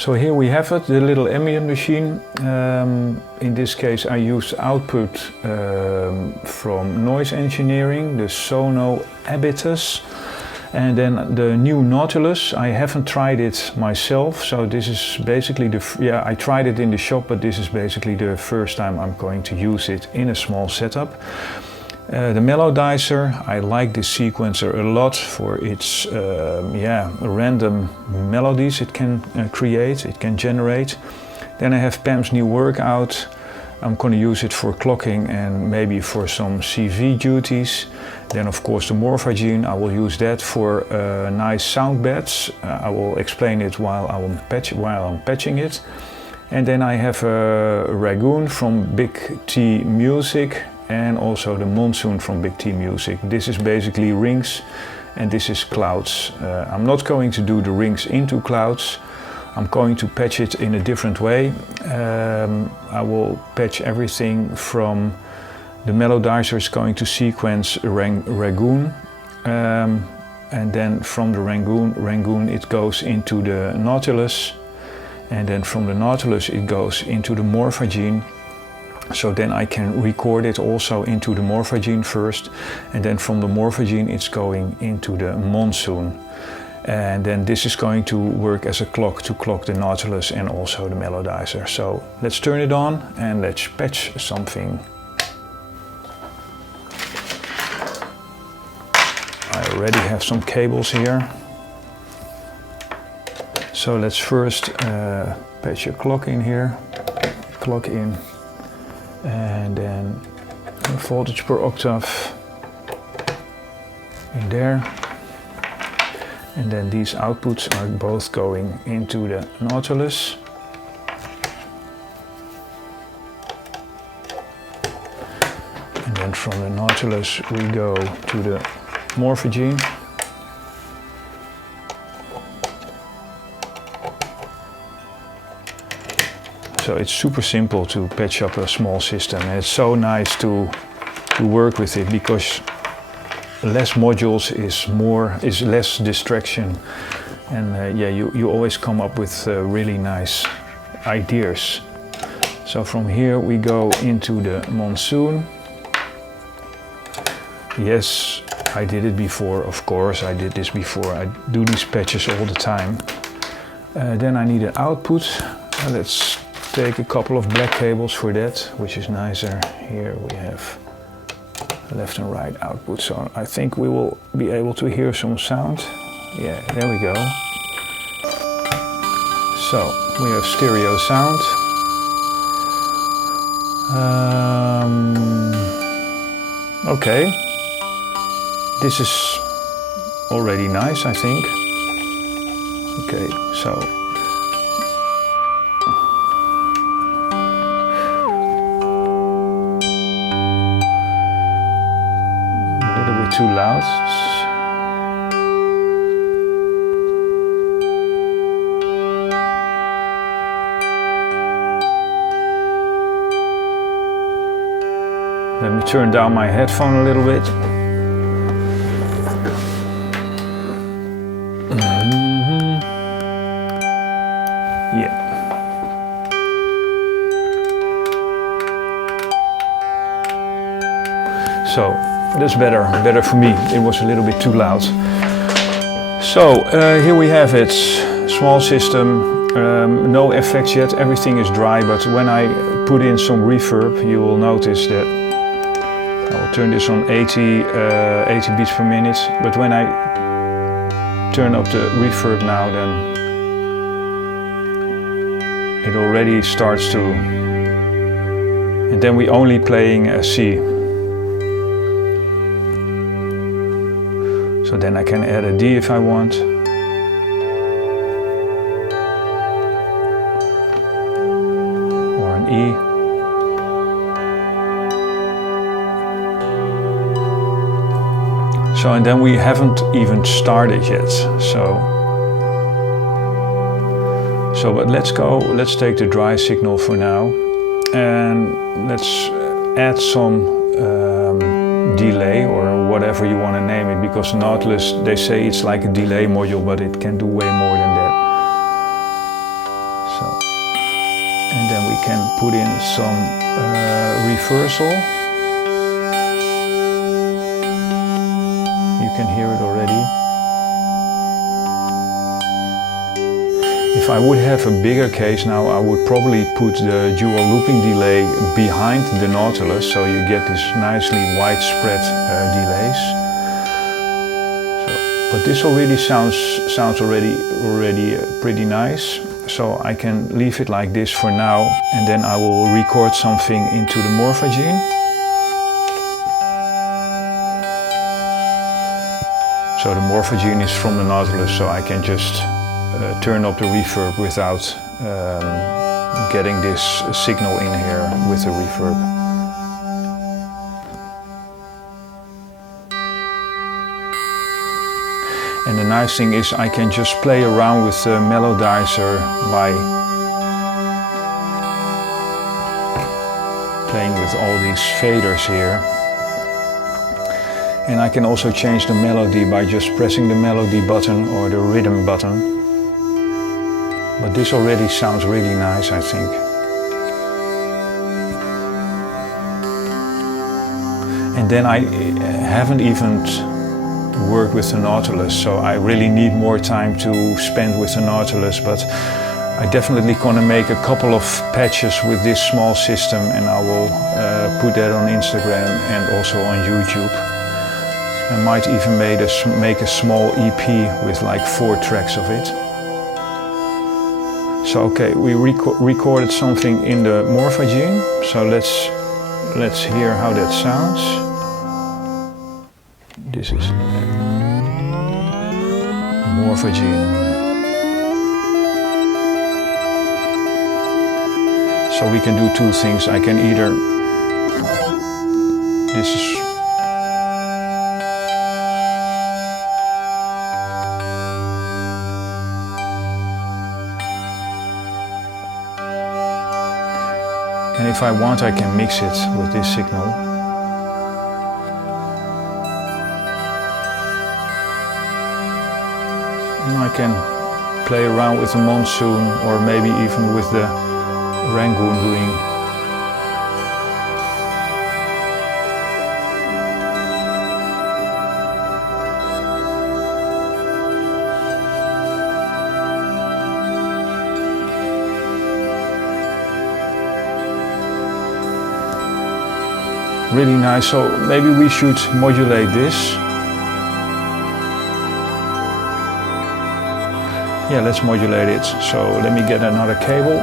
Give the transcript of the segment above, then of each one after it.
So here we have it, the little ambient machine. In this case I use output from noise engineering, the Sono Abitus. And then the new Nautilus, I haven't tried it myself, so this is basically I tried it in the shop, but this is basically the first time I'm going to use it in a small setup. The Melodicer, I like this sequencer a lot for its random melodies it can create, it can generate. Then I have Pam's new workout. I'm going to use it for clocking and maybe for some CV duties. Then of course the Morphagene, I will use that for nice sound beds. I will explain it while I'm patching it. And then I have a Rangoon from BigTMusic and also the Monsoon from BigTMusic. This is basically rings and this is clouds. I'm not going to do the rings into clouds. I'm going to patch it in a different way. I will patch everything from the Melodicer is going to sequence Rangoon. And then from the Rangoon it goes into the Nautilus. And then from the Nautilus it goes into the Morphagene. So then I can record it also into the Morphagene first. And then from the Morphagene it's going into the Monsoon. And then this is going to work as a clock to clock the Nautilus and also the Melodicer. So let's turn it on and let's patch something. I already have some cables here. So let's first patch a clock in here. Clock in. And then voltage per octave in there. And then these outputs are both going into the Nautilus. And then from the Nautilus we go to the Morphagene. So it's super simple to patch up a small system, and it's so nice to work with it because less modules is less distraction, and you always come up with really nice ideas. So from here we go into the Monsoon. Yes, I did it before, of course I did this before. I do these patches all the time. Then I need an output. Let's take a couple of black cables for that, which is nicer. Here we have left and right output, so I think we will be able to hear some sound. Yeah, there we go. So we have stereo sound. Okay, this is already nice, I think. Okay, so too loud. Let me turn down my headphone a little bit. Yeah. So that's better for me. It was a little bit too loud. So here we have it, small system, no effects yet, everything is dry, but when I put in some reverb you will notice that I will turn this on 80 beats per minute, but when I turn up the reverb now, then it already starts to, and then we only playing a C. So then I can add a D if I want. Or an E. So, and then we haven't even started yet. But let's take the dry signal for now. And let's add some delay or whatever you want to name it, because Nautilus, they say it's like a delay module, but it can do way more than that. Then we can put in some reversal. You can hear it already. If I would have a bigger case now, I would probably put the dual looping delay behind the Nautilus, so you get these nicely widespread delays. But this already sounds already pretty nice, so I can leave it like this for now, and then I will record something into the Morphagene. So the Morphagene is from the Nautilus, so I can just turn up the reverb without getting this signal in here with the reverb. And the nice thing is I can just play around with the Melodicer by playing with all these faders here. And I can also change the melody by just pressing the melody button or the rhythm button. But this already sounds really nice, I think. And then I haven't even worked with the Nautilus, so I really need more time to spend with the Nautilus, but I definitely gonna make a couple of patches with this small system, and I will put that on Instagram and also on YouTube. I might even make a small EP with like 4 tracks of it. So okay, we recorded something in the Morphagene, so let's hear how that sounds. This is Morphagene. So we can do 2 things. I can either, this is and if I want, I can mix it with this signal. And I can play around with the Monsoon, or maybe even with the Rangoon doing. Really nice, so maybe we should modulate this. Yeah, let's modulate it. So let me get another cable.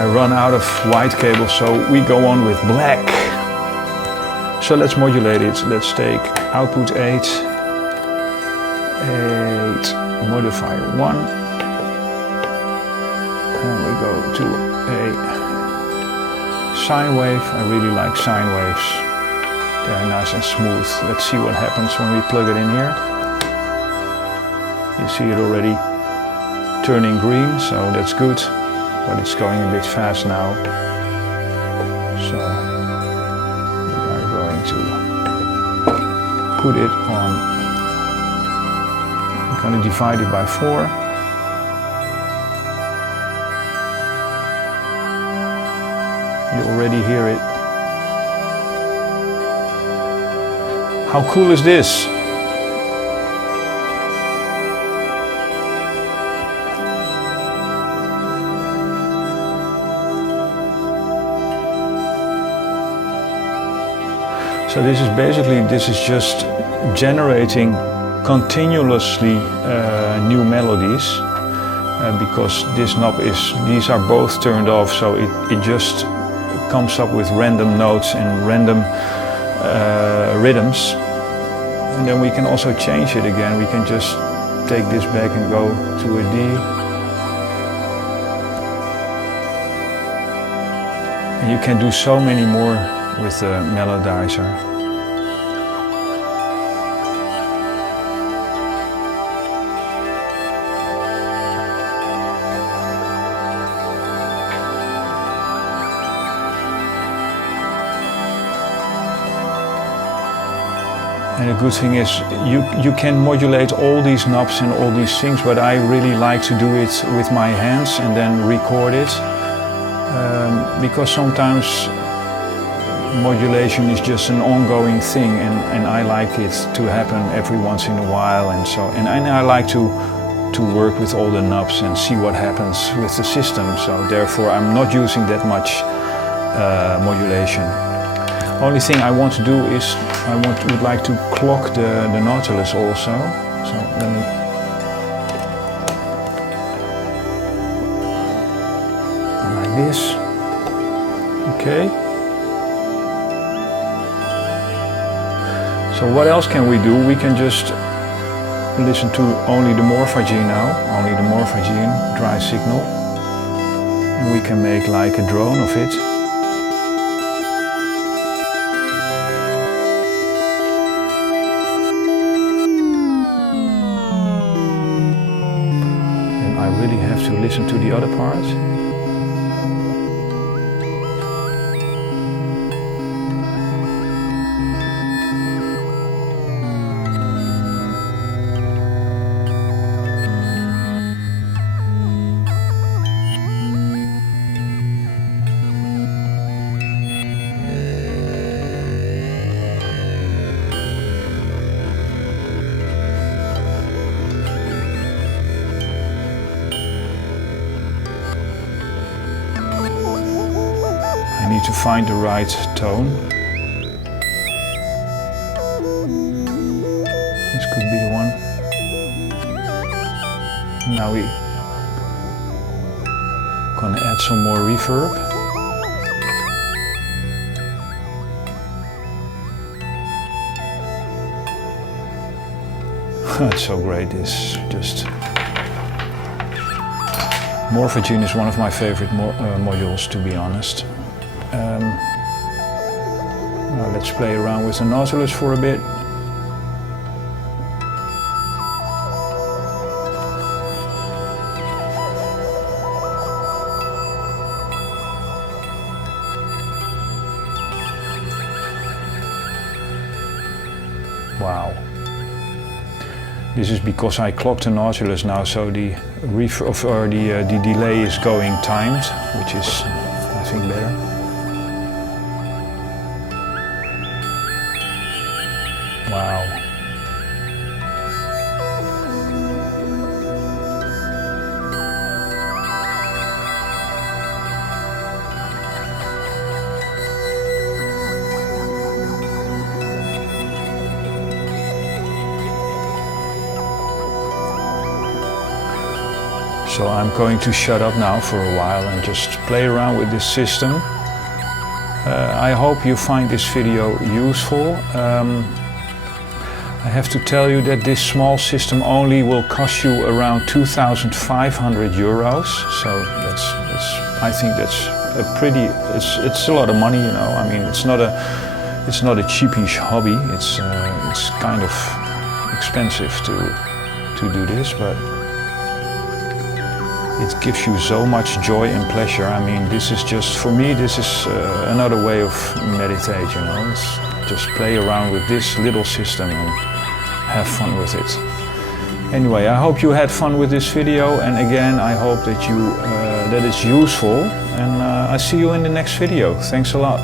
I run out of white cable, so we go on with black. So let's modulate it. Let's take output 8, modifier 1. And we go to a sine wave. I really like sine waves. They're nice and smooth. Let's see what happens when we plug it in here. You see it already turning green, so that's good. But it's going a bit fast now. So we are going to put it on. I'm going to divide it by 4. You already hear it. How cool is this? So this is just generating continuously new melodies, because this knob these are both turned off, so it just comes up with random notes and random rhythms. And then we can also change it again. We can just take this back and go to a D. And you can do so many more with the Melodicer. And the good thing is you can modulate all these knobs and all these things, but I really like to do it with my hands and then record it. Because sometimes modulation is just an ongoing thing, and I like it to happen every once in a while, and I like to work with all the knobs and see what happens with the system. So therefore I'm not using that much modulation. Only thing I want to do is would like to clock the Nautilus also. So let me. Like this. Okay. So what else can we do? We can just listen to only the Morphagene now, only the Morphagene dry signal. And we can make like a drone of it. And I really have to listen to the other part. I need to find the right tone. This could be the one. Now we're gonna add some more reverb. It's so great, this just... Morphagene is one of my favorite modules, to be honest. Now let's play around with the Nautilus for a bit. Wow. This is because I clocked the Nautilus now, so the the delay is going timed, which is, I think, better. Wow. So I'm going to shut up now for a while and just play around with this system. I hope you find this video useful. I have to tell you that this small system only will cost you around 2,500 euros. So I think that's a pretty, it's a lot of money, you know. I mean, it's not a cheapish hobby. It's kind of expensive to do this, but it gives you so much joy and pleasure. I mean, this is just, for me, this is another way of meditate, you know. It's just play around with this little system and have fun with it. Anyway, I hope you had fun with this video, and again, I hope that that it's useful, and I see you in the next video. Thanks a lot.